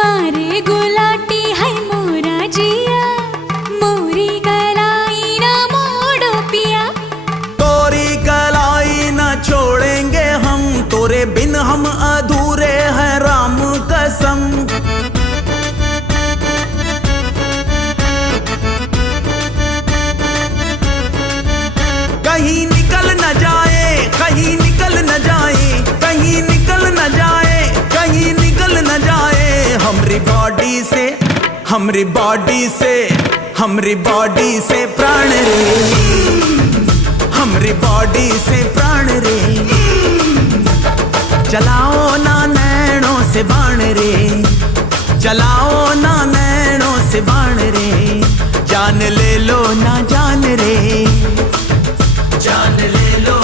मारे गुलाटी है मोरा जिया, मोरी कलाई ना मोड़ो पिया। तोरी कलाई ना छोड़ेंगे हम, तोरे बिन हम अधूरे हैं राम कसम। कहीं निकल न जाए, कहीं निकल न जाए, कहीं निकल न जाए, कहीं निकल न जाए हमरी बॉडी से, हमरी बॉडी से, हमरी बॉडी से प्राण रे, हमरी बॉडी से प्राण रे। चलाओ ना नैनों से बाण रे, चलाओ ना नैनों से बाण रे। जान ले लो ना जान रे, जान ले लो